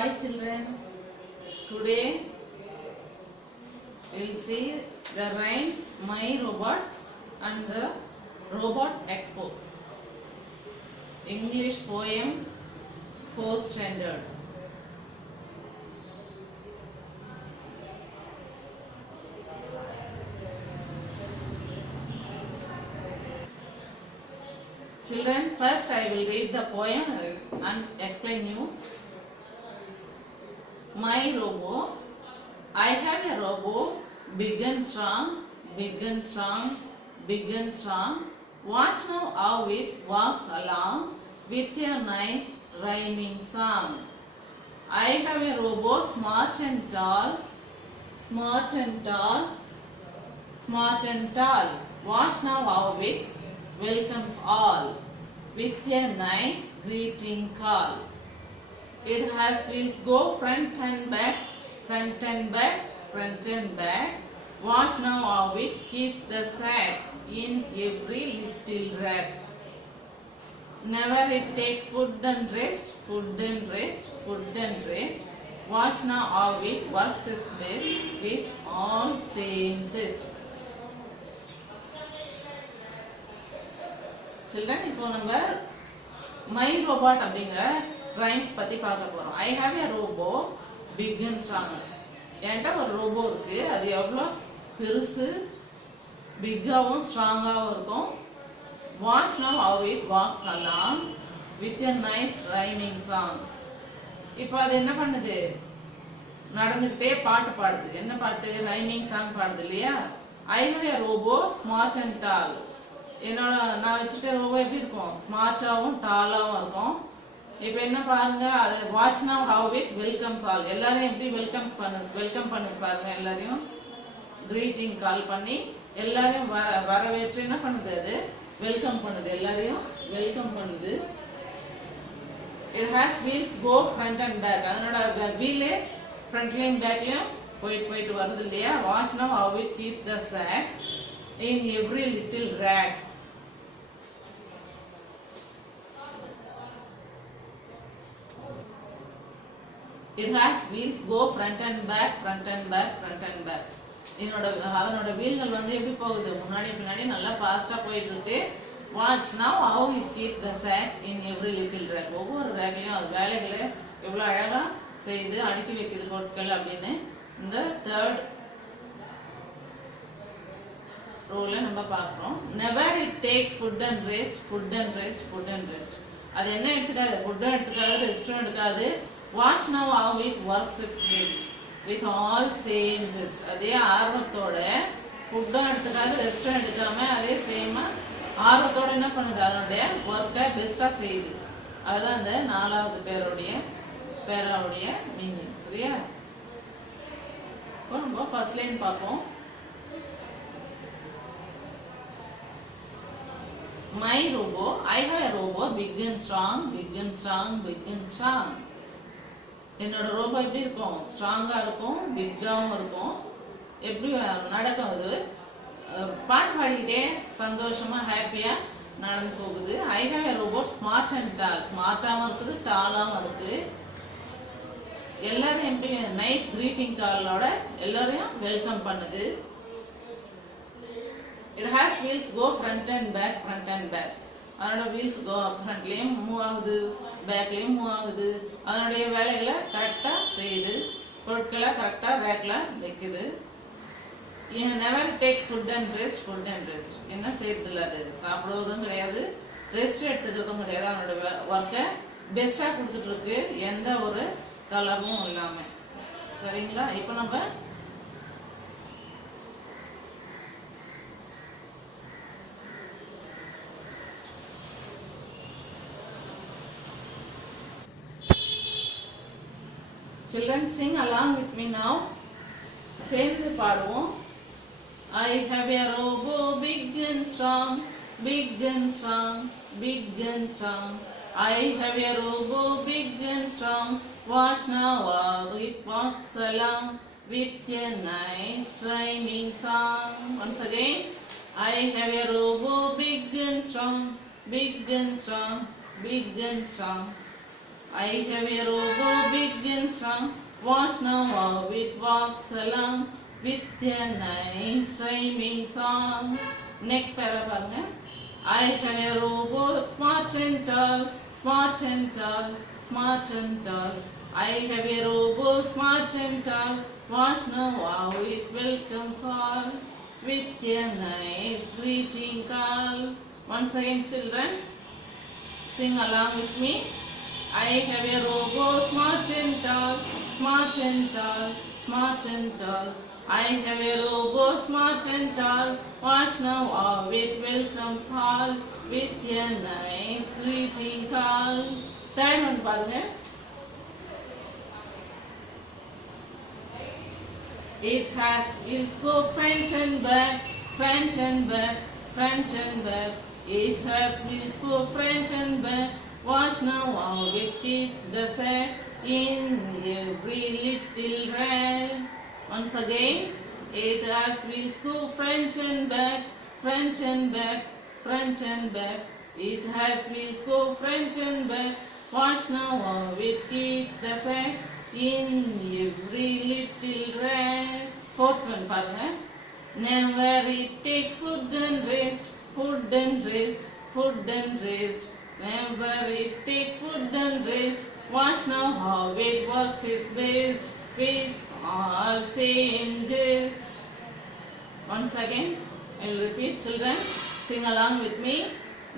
Hi children, today we'll see the rhymes My Robot and the Robot Expo. English poem 4th standard. Children, first I will read the poem and explain you. My robot. I have a robot, big and strong, big and strong, big and strong. Watch now how it walks along with a nice rhyming song. I have a robot, smart and tall, smart and tall, smart and tall. Watch now how it welcomes all with a nice greeting call. It has wheels go front and back, front and back, front and back. Watch now how it keeps the sack in every little rack. Never it takes food and rest, food and rest, food and rest. Watch now how it works its best with all same zest. Children, இப்போ நம்ம My Robot அப்படிங்கிற rhymes பற்றி பார்க்க போகிறோம். I have a robot big and strong. என்கிட்ட ஒரு robot இருக்குது. அது எவ்வளோ பெருசு, பிக்காகவும் ஸ்ட்ராங்காகவும் இருக்கும். Watch now how it walks along with a nice rhyming song. இப்போ அது என்ன பண்ணுது? நடந்துக்கிட்டே பாட்டு பாடுது. என்ன பாட்டு? ரைமிங் சாங் பாடுது இல்லையா? I have a robot smart and tall. என்னோட நான் வச்சுருக்க ரோபோ எப்படி இருக்கும்? ஸ்மார்ட்டாகவும் டாலாகவும் இருக்கும். இப்போ என்ன பாருங்க, அது watch now how it welcomes all. எல்லாரையும் எப்படி வெல்கம் பண்ணுது பாருங்க. எல்லாரையும் கிரீட்டிங் கால் பண்ணி எல்லாரையும் வரவேற்று என்ன பண்ணுது? அது வெல்கம் பண்ணுது, எல்லாரையும் வெல்கம் பண்ணுது. It has wheels go front and back. அதனோட வீலே ஃப்ரண்ட்லேயும் பேக்லேயும் போயிட்டு வருது இல்லையா? Watch now how it keep the sock in every little rack. It has wheels go front and back, front and back, front and back. அதனோட வீல்கள் வந்து எப்படி போகுது? முன்னாடி பின்னாடி நல்லா ஃபாஸ்டா போயிட்டு இருக்கு. Watch now how it keeps the sack in every little rack. ஒவ்வொரு ரேக்லயும் அது வேலைகளை எவ்வளவு அழகா செய்து அடுக்கி வைக்குது பொருட்கள் அப்படின்னு இந்த தேர்ட் ரோல நம்ம பார்க்குறோம். Never it takes food and rest, food and rest, food and rest. அது என்ன எடுத்துக்காது? ஃபுட்டும் எடுத்துக்காது, ரெஸ்ட்டும் எடுக்காது. Watch now how it works its best with all same zest. அதே ஆர்வத்தோட ஃபுட்டும் எடுத்துக்காது, ரெஸ்ட்டும் எடுக்காம அதே சேமா ஆர்வத்தோட என்ன பண்ணுது? அதனுடைய ஒர்க்கை பெஸ்ட்டாக செய்யுது. அதுதான் அந்த நாலாவது பேராவுடைய மீனிங். சரியா? இப்போ நம்ம ஃபர்ஸ்ட் லைன் பார்ப்போம். My robo, I have a robo big and strong, big and strong, big and strong. என்னோட ரோபோ எப்படி இருக்கும்? ஸ்ட்ராங்காக இருக்கும், பிக்காகவும் இருக்கும். எப்படி நடக்கும்? அது பாட்டு பாடிக்கிட்டே சந்தோஷமாக ஹாப்பியாக நடந்து போகுது. I have a robot smart and tall. ஸ்மார்ட்டாகவும் இருக்குது, டாலாகவும் இருக்குது. எல்லாரும் எப்படி நைஸ் கிரீட்டிங் காலோட எல்லாரையும் வெல்கம் பண்ணுது. It has wheels go front and back, front and back. அதனோட வீல்ஸ் கோ ஃப்ரண்ட்லேயும் மூவ் ஆகுது, பேக்லேயும் மூவ் ஆகுது. அதனுடைய வேலைகளை கரெக்டாக செய்யுது, பொருட்களை கரெக்டாக ரேக்கில் வைக்குது. Never takes food and rest, food and rest. என்ன செய்யறதில்ல, அது சாப்பிடுவதும் கிடையாது, ரெஸ்ட் எடுத்துக்கிறதும் கிடையாது. அதனோட ஒர்க்கை பெஸ்ட்டாக கொடுத்துட்ருக்கு, எந்த ஒரு கலரும் இல்லாமல். சரிங்களா? இப்போ நம்ம children sing along with me now. சேர்ந்து பாடுவோம். I have a robo big and strong, big and strong, big and strong. I have a robo big and strong. Watch now how it walks along with a nice rhyming song. Once again. I have a robo big and strong, big and strong, big and strong. I have a robo big and and strong. Watch now how it walks along with a nice rhyming song. Next paragraph. I have a robot, smart and tall, smart and tall, smart and tall. I have a robot, smart and tall. Watch now how it welcomes all with a nice greeting call. Once again, children, sing along with me. I have a robot, smart and tall, smart and tall, smart and tall. I have a robot, smart and tall. Watch now how it welcomes all with a nice greeting call. Third one பாருங்க. It has wheels go front and back, front and back, front and back. It has wheels go front and back. Watch now how it kicks the sack in every little rack. Once again, it has wheels go front and back, front and back, front and back. It has wheels go front and back. Watch now how it kicks the sack in every little rack. Fourth one பாருங்க. Never it takes food and rest, food and rest, food and rest. Never it takes food and rest. Watch now how it works its best with all same gist. Once again, I will repeat, children. Sing along with me.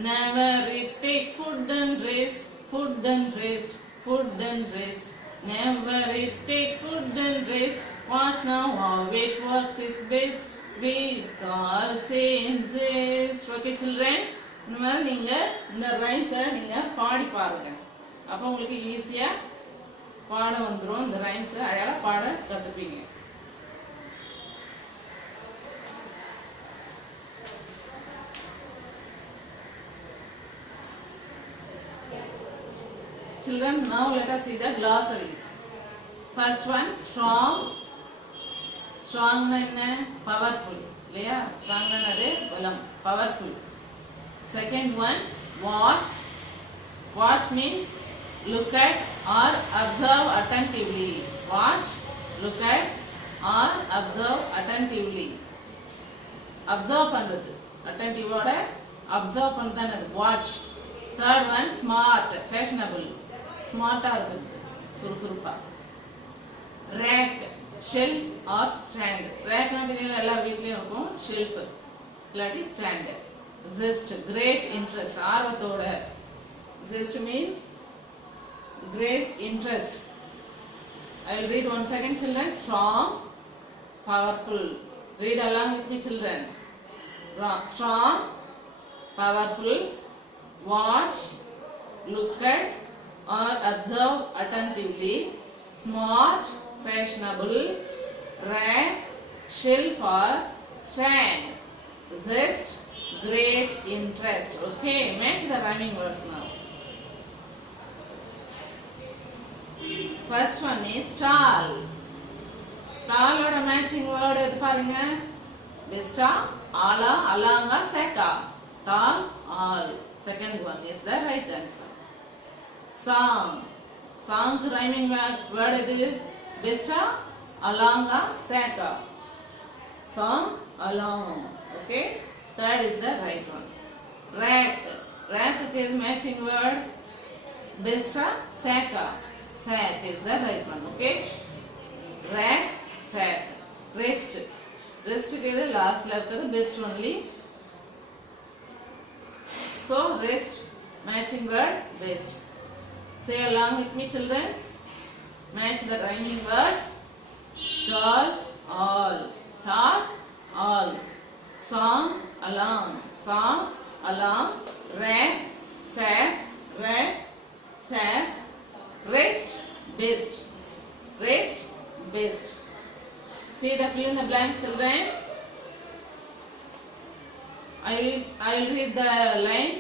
Never it takes food and rest, food and rest, food and rest. Never it takes food and rest. Watch now how it works its best with all same zest. Okay, children. இந்த மாதிரி நீங்கள் இந்த ரைம்ஸை நீங்கள் பாடி பாருங்க. அப்போ உங்களுக்கு ஈஸியாக பாட வந்துடும். இந்த ரைம்ஸை அழகாக பாட கற்றுப்பீங்க. Children, now let us see the glossary. First one, strong. Strong na powerful. இல்லையா? Strong என்னது பலம், powerful. Second one, watch. Watch means look at or observe attentively. Watch, look at or observe attentively. Observe பண்றது. attentive ஓட observe பண்றது watch. Third one, smart, fashionable. Smart ஆ இருக்குது, சுறுசுறுப்பா. Rack, shelf or stand. Rack னா தெரியல, எல்லார் வீட்லயும் இருக்கும். Shelf இல்லாட்டி stand. Zest, great interest, ஆர்வத்தோட. Zest means great interest. I will read once again, children. Strong, powerful. Read along with me, children. Strong, powerful. Watch, look at or observe attentively. Smart, fashionable. Rack, shelf or stand. Zest, great interest. Okay, match the rhyming words now. First one is tall. Tall oda matching word edu parunga. Besta, ala, alanga, seka. Tall, all. Second one is the right answer. Song. Song rhyming word edu. Besta, alanga, seka. Song, along. Okay. Third is the right one. Rack. Rack is matching word. Besta, saka. Sack is the right one. Okay. Rack, sack. Rest. Rest is the last letter, the best only. So rest, matching word, best. Say along with me, children. Match the rhyming words. Tall, all. Tall, all. Song, along. Song, along. Rack, sack. Rack, sack. Rest, best. Rest, best. See the fill in the blank, children. I will read the line.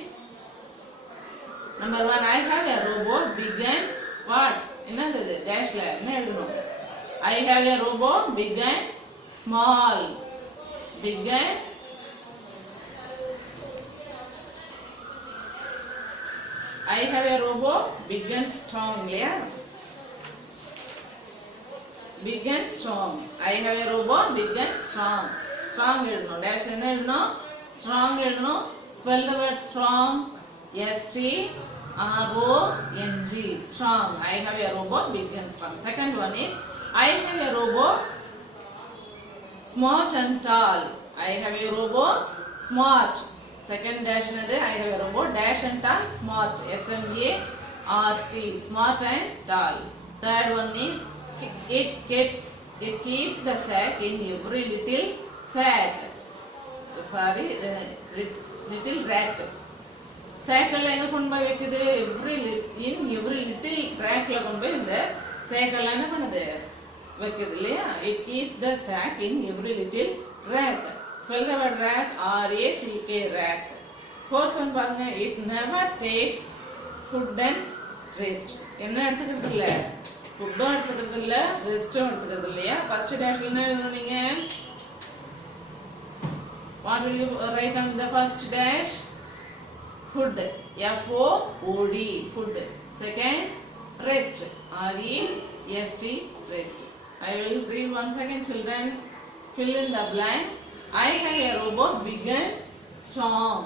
Number one, I have a robot big and what? என்னது டேஷ்ல என்ன எழுதணும்? I have a robot big and small. Big and I have a robot big and strong. இல்லையா? big and strong. I have a robot big and strong. Strong எழுதணும். Dash என்ன எழுதணும்? Strong எழுதணும். Spell the word strong. S-T-R-O-N-G. Strong. I have a robot big and strong. Second one is I have a robot smart and tall. I have a robot smart. Second dash என்னது? I have a robot dash and tall smart. S-M-A-R-T. Smart and tall. Third one is it keeps the sack in every little sack. Sorry, little rack. Sack எல்லாம் எங்க கொண்டு போய் வைக்குது? in every little rackல கொண்டு போய் இந்த sack எல்லாம் என்ன பண்ணுது? வைக்குது இல்லையா? It keeps the sack in every little rack. Spell the word rack. R-A-C-K. rack. Fourth one பாருங்க. It never takes food and rest. என்ன எடுத்துக்கிறது இல்ல? ஃபுட்டும் எடுத்துக்கிறது இல்ல, ரெஸ்ட்டும் எடுத்துக்கிறது இல்லையா? ஃபர்ஸ்ட் டேஷ்ல என்ன எழுதணும் நீங்க? What will you write on the first dash? Food. F-O-O-D. Food. Second, rest. R-E-S-T. Rest. I will read once again, children. Fill in the blanks. I have a robot big and strong.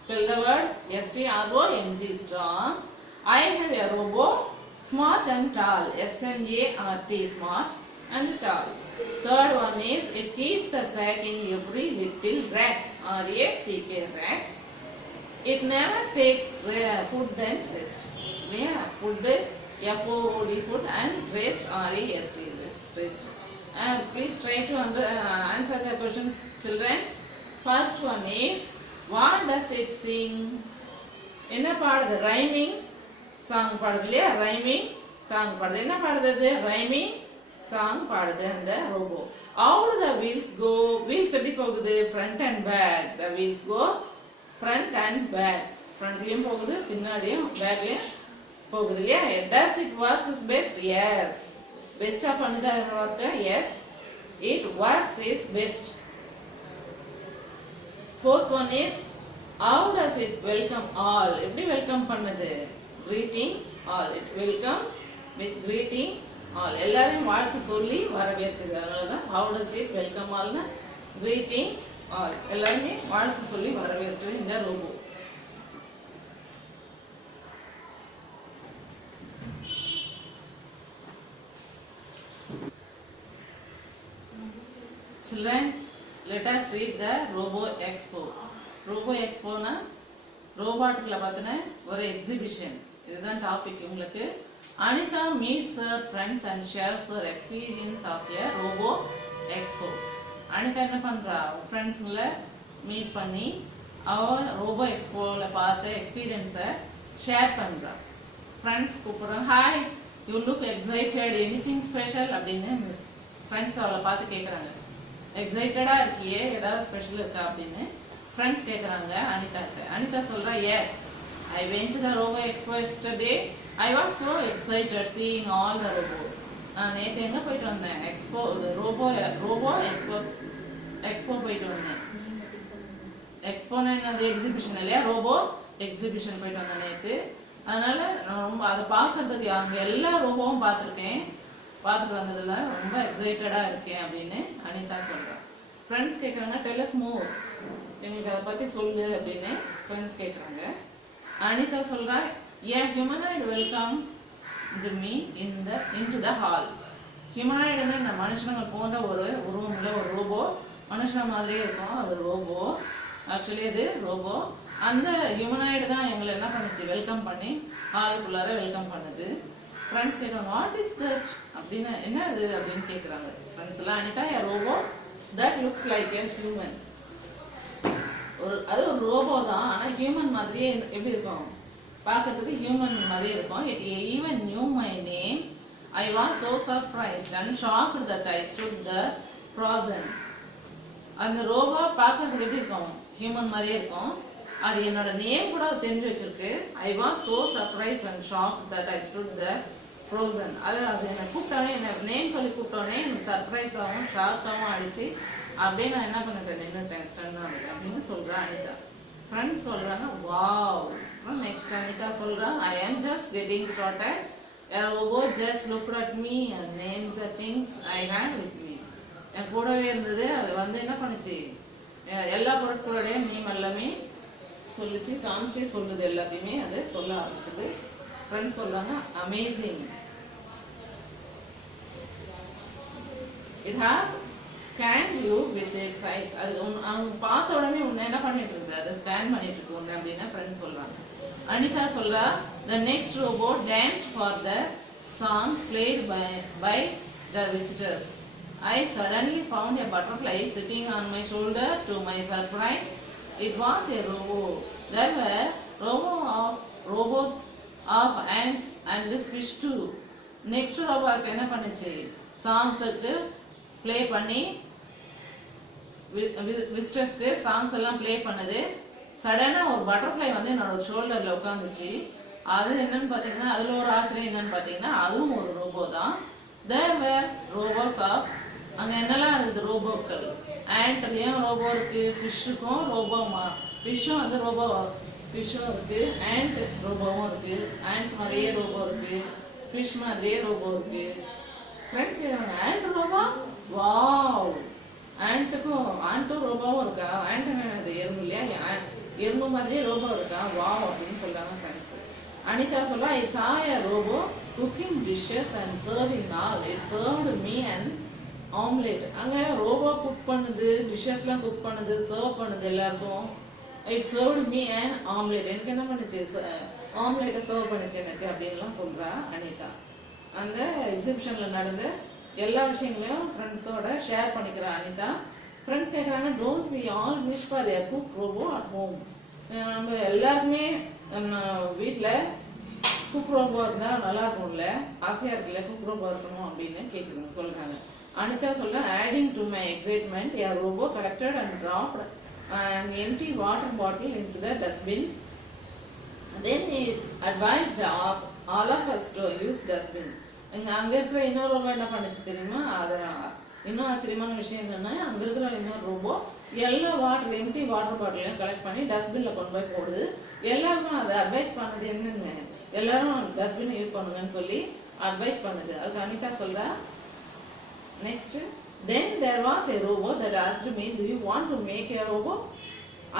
Spell the word S-T-R-O-N-G. Strong. I have a robot smart and tall. S-M-A-R-T. Smart and tall. Third one is it keeps the sack in every little rack. R-A-C-K. rack. It never takes food and rest. Yeah, food. F-O-O-D. food and rest. R-E-S-T. rest. Please try to answer the questions, children. First one is what does it sing? என்ன பாடுது? Rhyming song பாடுது இல்லையா? Rhyming song பாடுது. என்ன பாடுது அது? Rhyming song பாடுது அந்த robot. How do the wheels go? Wheels எப்படி போகுது? Front and back. The wheels go front and back. Frontலயும் போகுது, பின்னாடியும் பேக்லயும் போகுது இல்லையா? Does it works is best? Yes. Best பண்ணுதா work? Yes. It works is best. Fourth one is how does it welcome all? எப்படி welcome பண்ணுது? Greeting all. It welcome with greeting all. எல்லாரையும் வாழ்த்து சொல்லி வரவேற்குது. அதனாலதான் how does it welcome all னா greeting all. எல்லாரையும் வாழ்த்து சொல்லி வரவேற்குது இந்த robot. Children, let us read the Robo Expo. Robo Expo னா ரோபாட்டுகளை பத்தின ஒரு எக்ஸிபிஷன். இதுதான் டாபிக் உங்களுக்கு. Anita meets her friends and shares her experience of a Robo Expo. Anita என்ன பண்றா? ஃப்ரெண்ட்ஸ்ங்கள மீட் பண்ணி அவ ரோபோ எக்ஸ்போல பார்த்த எக்ஸ்பீரியன்ஸை ஷேர் பண்றா. ஃப்ரெண்ட்ஸ் கூப்பிடுறாங்க. Hi, you look excited, anything special அப்படின்னு ஃப்ரெண்ட்ஸ் அவளை பார்த்து கேட்குறாங்க. எக்ஸைட்டடாக இருக்கியே, ஏதாவது ஸ்பெஷல் இருக்கா அப்படின்னு ஃப்ரெண்ட்ஸ் கேட்குறாங்க அனிதாட்ட. அனிதா சொல்கிறா, yes, I went to the robot expo yesterday. I was so excited seeing all the robot. நான் நேற்று எங்கே போயிட்டு வந்தேன்? எக்ஸ்போ ரோபோ எக்ஸ்போ போயிட்டு வந்தேன். எக்ஸ்போனா என்னது? எக்ஸிபிஷன் இல்லையா? ரோபோ எக்ஸிபிஷன் போயிட்டு வந்தேன் நேற்று. அதனால நான் ரொம்ப அதை பார்க்கறதுக்கு அங்கே எல்லா ரோபோவும் பார்த்துட்டு வந்ததில் ரொம்ப எக்ஸைட்டடாக இருக்கேன் அப்படின்னு அனிதா சொல்கிறேன். ஃப்ரெண்ட்ஸ் கேட்குறாங்க, டெல் அஸ் மோர், எங்களுக்கு அதை பற்றி சொல்லு அப்படின்னு ஃப்ரெண்ட்ஸ் கேட்குறாங்க. அனிதா சொல்கிறா, a humanoid welcome me into the hall. ஹியூமனாய்டுன்னு இந்த மனுஷனங்கள் போன்ற ஒரு ரூமில் ஒரு ரோபோ, மனுஷன மாதிரியே இருக்கும், அது ரோபோ. ஆக்சுவலி அது ரோபோ. அந்த ஹியூமனாய்டு தான் எங்களை என்ன பண்ணுச்சு? வெல்கம் பண்ணி ஹாலுக்குள்ளார வெல்கம் பண்ணுது. ஃப்ரெண்ட்ஸ் கேட்குறாங்க, வாட் இஸ் தட் அப்படின்னு, என்ன அது அப்படின்னு கேட்குறாங்க ஃப்ரெண்ட்ஸ் எல்லாம். Anitha, a robot that looks like a human. அது ஒரு ரோபோ தான், ஆனால் ஹியூமன் மாதிரியே எப்படி இருக்கும்? பார்க்கறதுக்கு ஹியூமன் மாதிரியே இருக்கும். It even knew my name. I was so surprised and shocked that I stood the frozen. அந்த ரோபோ பார்க்கறதுக்கு எப்படி இருக்கும்? ஹியூமன் மாதிரியே இருக்கும். அது என்னோட நேம் கூட தெரிஞ்சு வச்சிருக்கு. ஐ was so surprised and shocked that I stood the frozen. அது என்னை கூப்பிட்டோன்னே, என்ன நேம் சொல்லி கூப்பிட்டோன்னே எனக்கு சர்ப்ரைஸாகவும் ஷாக்காகவும் ஆகிடுச்சு. அப்படியே நான் என்ன பண்ணிட்டேன், நின்றுட்டேன், ஸ்டன் ஆகிட்டேன் அப்படின்னு சொல்கிறேன் அனிதா. ஃப்ரெண்ட்ஸ் சொல்கிறாங்க, வாவ். நெக்ஸ்ட் அனிதா சொல்கிறாங்க, I am just getting started. A robot just looked at me and named the things I had with me. என் கூடவே இருந்தது. அது வந்து என்ன பண்ணுச்சு, எல்லா பொருட்களுடைய நேம் எல்லாமே சொல்லிச்சு, காமிச்சு சொல்லுது, எல்லாத்தையுமே அது சொல்ல ஆரம்பிச்சது. ஃப்ரெண்ட்ஸ் சொல்றாங்க amazing. It had scanned you with its eyes. அது அவங்க பார்த்த உடனே உன்னை என்ன பண்ணிட்டு இருக்கு, அதை ஸ்கேன் பண்ணிட்டு இருக்கு உன்னை அப்படின்னு ஃப்ரெண்ட்ஸ் சொல்றாங்க. அனிதா சொல்றா, the next robot danced for the songs played by the visitors. I suddenly found a butterfly sitting on my shoulder. To my surprise, it was a robot. There were robots of ants and fish too. Next robot என்ன பண்ணுச்சு, சாங்ஸுக்கு play பண்ணி விசிட்டர்ஸ்க்கு songs எல்லாம் play பண்ணுது. சடனாக ஒரு butterfly வந்து என்னோட ஷோல்டரில் உட்காந்துச்சு. அது என்னன்னு பார்த்தீங்கன்னா, அதில் ஒரு ஆச்சரியம் என்னன்னு பார்த்தீங்கன்னா, அதுவும் ஒரு ரோபோ தான். தேர் வேர் ரோபோஸ் ஆஃப், அங்கே என்னெல்லாம் இருக்குது ரோபோக்கள். ஆண்ட்லேயும் ரோபோ இருக்குது, ஃபிஷ்ஷுக்கும் ரோபோமா, ஃபிஷ்ஷும் வந்து ரோபோ, ஃபிஷ்ஷும் இருக்குது, ஆண்ட் ரோபோவும் இருக்குது, ஆண்ட்ஸ் மாதிரியே ரோபோ இருக்குது, ஃபிஷ் மாதிரியே ரோபோ இருக்குது. ஃப்ரெண்ட்ஸ் கேட்குறாங்க ஆண்ட் ரோபோ, வாவ், ஆண்ட்டும் ரோபோவும் இருக்கா, ஆண்ட் என்னது எறும்பு இல்லையா, எறும்பு மாதிரியே ரோபோ இருக்கா, வாவ் அப்படின்னு சொல்கிறாங்க ஃப்ரெண்ட்ஸ். அனிதா சொல்ல, ஐ saw a robo cooking dishes and serving all. It served me an omelette. அங்கே ரோபோ குக் பண்ணுது, டிஷ்ஷஸ்லாம் குக் பண்ணுது, சர்வ் பண்ணுது எல்லாருக்கும். It served me and omelette, எனக்கு என்ன பண்ணுச்சு, ஆம்லேட்டை சர்வ் பண்ணுச்சு எனக்கு அப்படின்லாம் சொல்கிறா அனிதா. அந்த எக்ஸிபிஷனில் நடந்த எல்லா விஷயங்களையும் ஃப்ரெண்ட்ஸோட ஷேர் பண்ணிக்கிறா அனிதா. ஃப்ரெண்ட்ஸ் கேட்குறாங்க, don't we all wish for a cook robot at home. நம்ம எல்லாருமே வீட்டில் குக் ரோபோ இருந்தால் நல்லா இருக்கும்ல, ஆசையாக இருக்குல்ல குக் ரோபோ இருக்கணும் அப்படின்னு கேட்குறாங்க சொல்கிறாங்க. அனிதா சொல்ல, adding to my excitement, a robo collected and dropped an empty water bottle into the dustbin. Then it advised all of us to use dustbin. அங்கே இருக்கிற இன்னொரு ரோபோ என்ன பண்ணுச்சு தெரியுமா, அது இன்னும் ஆச்சரியமான விஷயம் என்னன்னா, அங்கே இருக்கிற இன்னொரு ரோபோ எல்லா எம்டி வாட்டர் பாட்டிலையும் கலெக்ட் பண்ணி டஸ்ட்பினில் கொண்டு போய் போடுது. எல்லாருக்கும் அதை அட்வைஸ் பண்ணது என்னன்னு, எல்லாரும் டஸ்ட்பினை யூஸ் பண்ணுங்கன்னு சொல்லி அட்வைஸ் பண்ணுது. அதுக்கு அனிதா சொல்கிறா, next, then there was a robot that asked me, do you want to make a robot?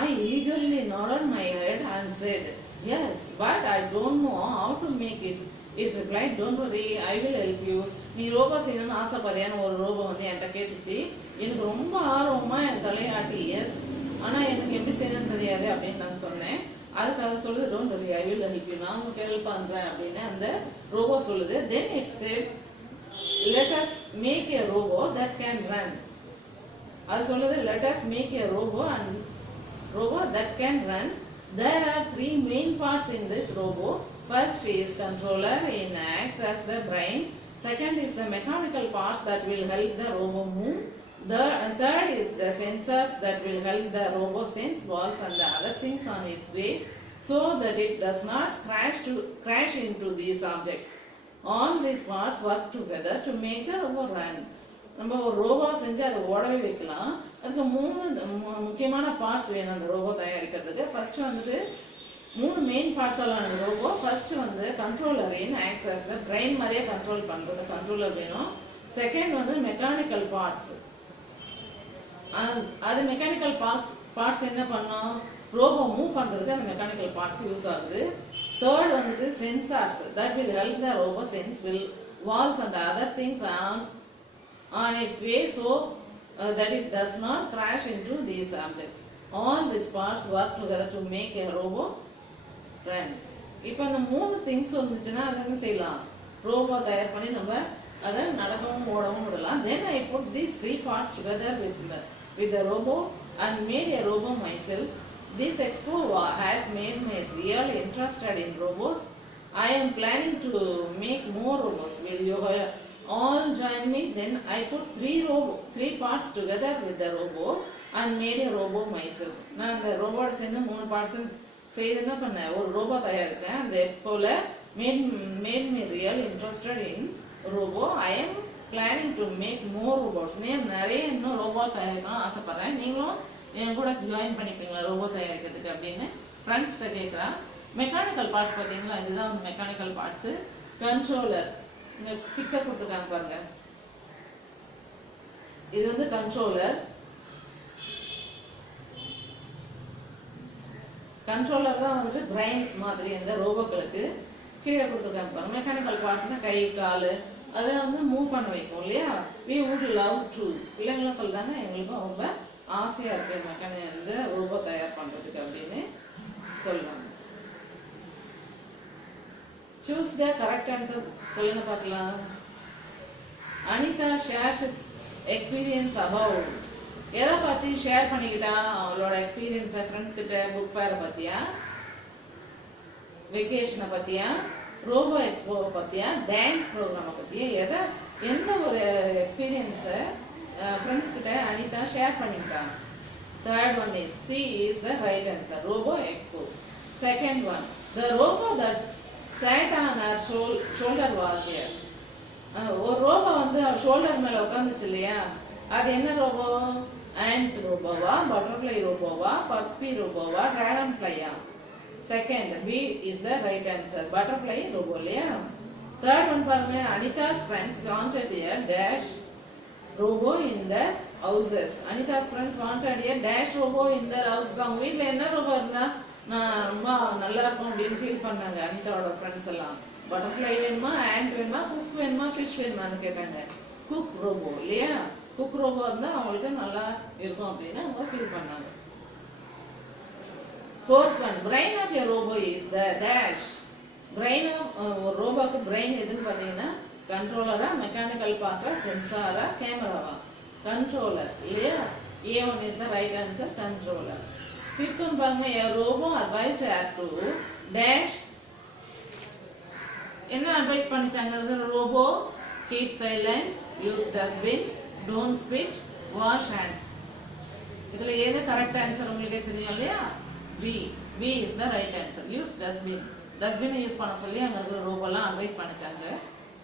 I eagerly nodded my head and said, yes, but I don't know how to make it. It replied, don't worry, I will help you. நீ robot செய்யணும்னு ஆசைப்படுறியான்னு ஒரு robo வந்து என்கிட்ட கேட்டுச்சு. எனக்கு ரொம்ப ஆர்வமாக என் தலையாட்டி எஸ், ஆனால் எனக்கு எப்படி செய்யணும்னு தெரியாது அப்படின்னு நான் சொன்னேன். அதுக்கு அதை சொல்லுது, don't worry, I will help you, நான் உங்களுக்கு ஹெல்ப் பண்ணுறேன் அப்படின்னு அந்த ரோபோ சொல்லுது. Then it said, let us make a robo that can run. அது சொல்லுது, let us make a robo that can run. There are three main parts in this robo. First is controller, it acts as the brain. Second is the mechanical parts that will help the robo move. Third is the sensors that will help the robo sense balls and the other things on its way, so that it does not crash into these objects. All these parts work together to make the robo run. நம்ம ஒரு robot செஞ்சு அதை ஓடவே வைக்கலாம். அதுக்கு முக்கியமான parts வேணும் அந்த ரோபோ தயாரிக்கிறதுக்கு. ஃபர்ஸ்ட் வந்துட்டு 3 மெயின் பார்ட்ஸால் ஆனது ரோபோ. ஃபர்ஸ்ட் வந்து கண்ட்ரோலர், இன் ஆக்சஸ் பிரெயின் மாதிரியே கண்ட்ரோல் பண்ணுறது கண்ட்ரோலர் வேணும். செகண்ட் வந்து மெக்கானிக்கல் பார்ட்ஸ், அது மெக்கானிக்கல் பார்ட்ஸ் என்ன பண்ணோம், ரோபோ மூவ் பண்ணுறதுக்கு அந்த மெக்கானிக்கல் பார்ட்ஸ் யூஸ் ஆகுது. Third வந்துட்டு sensors that will help the robo sense walls and other things on its way, so that it does not crash into these objects. All these parts work together to make a robo run. இப்போ அந்த 3 things வந்துச்சுன்னா அதை என்ன செய்யலாம், robot தயார் பண்ணி நம்ம அதை நடக்கவும் ஓடவும் விடலாம். Then I put these 3 parts together with the robo and made a robo myself. This expo has made me really interested in robots. I am planning to make more robots. Will you all join me? Then I put 3 parts together with the robo and made a robo myself. நான் அந்த ரோபோட சேர்ந்து 3 parts செய்து என்ன பண்ணேன், ஒரு robot தயாரித்தேன். அந்த எக்ஸ்போவில் made me really interested in robo. I am planning to make more robots. நிறைய இன்னும் ரோபோ தயாரிக்கணும் ஆசைப்பட்றேன். நீங்களும் என் கூட ஜாயின் பண்ணிப்பீங்களா ரோபோ தயாரிக்கிறதுக்கு அப்படின்னு ஃப்ரெண்ட்ஸ்கிட்ட கேட்குறா. மெக்கானிக்கல் பார்ட்ஸ் பார்த்தீங்களா, இதுதான் மெக்கானிக்கல் பார்ட்ஸு. கண்ட்ரோலர். இந்த பிக்சர் கொடுத்துருக்காங்க பாருங்க. இது வந்து கண்ட்ரோலர். கண்ட்ரோலர் தான் வந்துட்டு பிரெயின் மாதிரி இந்த ரோபோக்களுக்கு கீழே கொடுத்துருக்காங்க பாருங்க. மெக்கானிக்கல் பார்ட்ஸ்னா கை கால் அதை வந்து மூவ் பண்ண வைக்கும் இல்லையா. we would love to பிள்ளைங்களாம் சொல்றாங்க எங்களுக்கும் ரொம்ப ஆசையா இருக்கு இந்த ரோபோ தயார் பண்றதுக்கு அப்படின்னு சொல்றாங்க. choose the correct answer சொல்லுங்க பார்க்கலாம். அனிதா shares experience about எதை பத்தி ஷேர் பண்ணிக்கிட்டா அவளோட எக்ஸ்பீரியன்ஸை ஃப்ரெண்ட்ஸ் கிட்ட, புக் ஃபேரை பத்தியா, வெக்கேஷனை பத்தியா, ரோபோ எக்ஸ்போவை பத்தியா, டான்ஸ் ப்ரோக்ராமை பத்தியா, எந்த ஒரு எக்ஸ்பீரியன்ஸை ஃப்ரெண்ட்ஸ் கிட்ட அனிதா ஷேர் பண்ணிக்கிட்டாங்க. Third one is C is the right answer, robo expo. Second one, the robo that sat on her shoulder was here. ஒரு ரோபோ வந்து ஷோல்டர் மேல உட்காந்துச்சு இல்லையா, அது என்ன ரோபோ? ஆண்ட் ரோபோவா, பட்டர்ஃப்ளை ரோபோவா, பப்பி ரோபோவா, டிராகன் ஃப்ளையா? Second B is the right answer, butterfly robo இல்லையா. தேர்ட் ஒன் பாருங்க, Anitha's friends wanted a dash robot in the houses. Anitha's friends wanted a dash robot in the houses. அவங்க வீட்டில் என்ன robot இருந்தா நான் ரொம்ப நல்லா இருக்கும் அப்படின்னு ஃபீல் பண்ணாங்க அனிதாவோட ஃப்ரெண்ட்ஸ் எல்லாம். பட்டர்ஃப்ளை வேணுமா, ஆண்ட் வேணுமா, குக் வேணுமா, ஃபிஷ் வேணுமான்னு கேட்டாங்க. குக் ரோபோ இல்லையா. குக் ரோபோ இருந்தால் அவங்களுக்கு நல்லா இருக்கும் அப்படின்னு அவங்க ஃபீல் பண்ணாங்க. Fourth one, brain of a robot is the dash. Brain of ஒரு ரோபோக்கு பிரெயின் எதுன்னு பார்த்தீங்கன்னா கண்ட்ரோலரா, மெக்கானிக்கல் பார்ட்டா, சென்சாரா, கேமராவா? கண்ட்ரோலர் இல்லையா. A1 is the right answer, controller. Fifth one பாருங்க, a robo advised her to dash. என்ன அட்வைஸ் பண்ணிச்சாங்க robo? Keep silence, use dustbin, don't spit, wash hands. இதுல ஏது கரெக்ட் ஆன்சர் உங்களுக்கே தெரியும் இல்லையா. B is the right answer, use dustbin. டஸ்ட்பினை யூஸ் பண்ண சொல்லி அங்க இருக்கிற ரோபோலாம் அட்வைஸ் பண்ணிச்சாங்க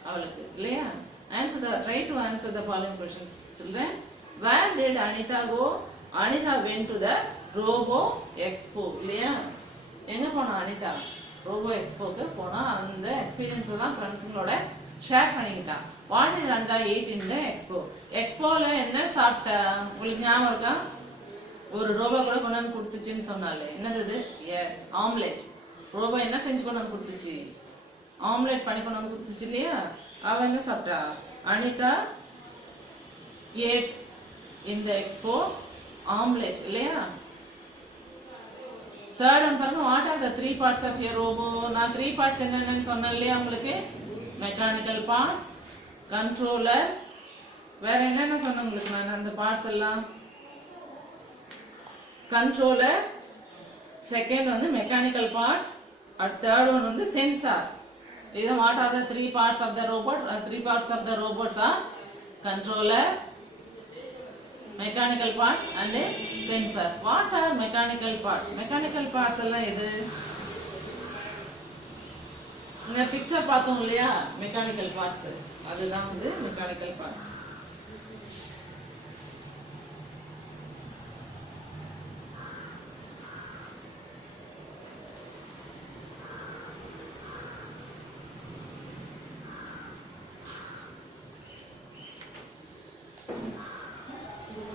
அவளுக்கு இல்லையா. Try to answer the following questions children. Where did Anita go? Anita went to the Robo Expo இல்லையா. எங்க போனா அனிதா? ரோபோ எக்ஸ்போக்கு போனா. அந்த எக்ஸ்பீரியன்ஸை தான் ஃப்ரெண்ட்ஸுங்களோட ஷேர் பண்ணிக்கிட்டான். What did Anitha eat in the expo? எக்ஸ்போல என்ன சாப்பிட்டா உங்களுக்கு ஞாபகம் இருக்கா? ஒரு ரோபோ கூட கொண்டாந்து கொடுத்துச்சுன்னு சொன்னாலே என்னது இது? S, omelette. ரோபோ என்ன செஞ்சு கொண்டாந்து கொடுத்துச்சு? ஆம்லெட் பண்ணி கொண்டாந்து கொடுத்துச்சு இல்லையா. அவ என்ன சாப்பிட்டா? Anita ate in the expo omelette இல்லையா. தேர்ட் ஒன் பாருங்க, what are the 3 parts of a robot? நான் 3 parts என்னென்னு சொன்னேன் இல்லையா உங்களுக்கு. மெக்கானிக்கல் பார்ட்ஸ், கண்ட்ரோலர், வேற என்னென்ன சொன்னேன் உங்களுக்கு நான் அந்த பார்ட்ஸ் எல்லாம்? கண்ட்ரோலர், செகண்ட் வந்து மெக்கானிக்கல் பார்ட்ஸ், தேர்ட் ஒன் வந்து சென்சார். இது what are the 3 parts of the robot? 3 parts of the robots are controller, mechanical parts and sensors. What are mechanical parts? Mechanical parts எல்லாம் எது? இங்க picture பார்த்தோம் இல்லையா, mechanical parts. அதுதான் வந்து mechanical parts.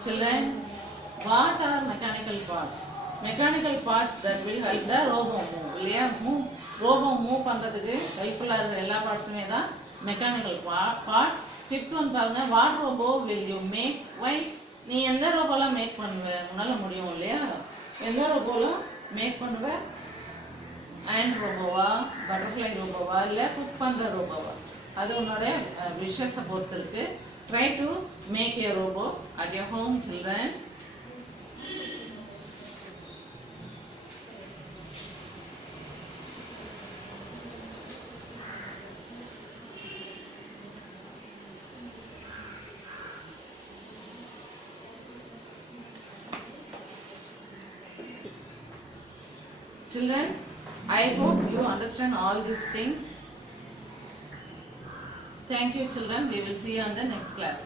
Children, what are mechanical parts? Mechanical parts that will help the robo move. இல்லையா, robo move பண்றதுக்கு ஹெல்ப்ஃபுல்லா இருக்கிற எல்லா பார்ட்ஸுமே தான் மெக்கானிக்கல் பார்ட்ஸ். ஃபிஃப்த் ஒன் பாருங்க, what robo will you make? Why? நீ எந்த ரோபோலாம் மேக் பண்ணுவ? உன்னால முடியும் இல்லையா. எந்த ரோபோலாம் மேக் பண்ணுவ? ஆண்ட் ரோபோவா, பட்டர்ஃப்ளை ரோபோவா, இல்லை குக் பண்ற ரோபோவா? அது உன்னோட விஷஸை பொறுத்து இருக்கு. Try to make a robo at your home, children. Children, I hope you understand all these things. Thank you, children. We will see you on the next class.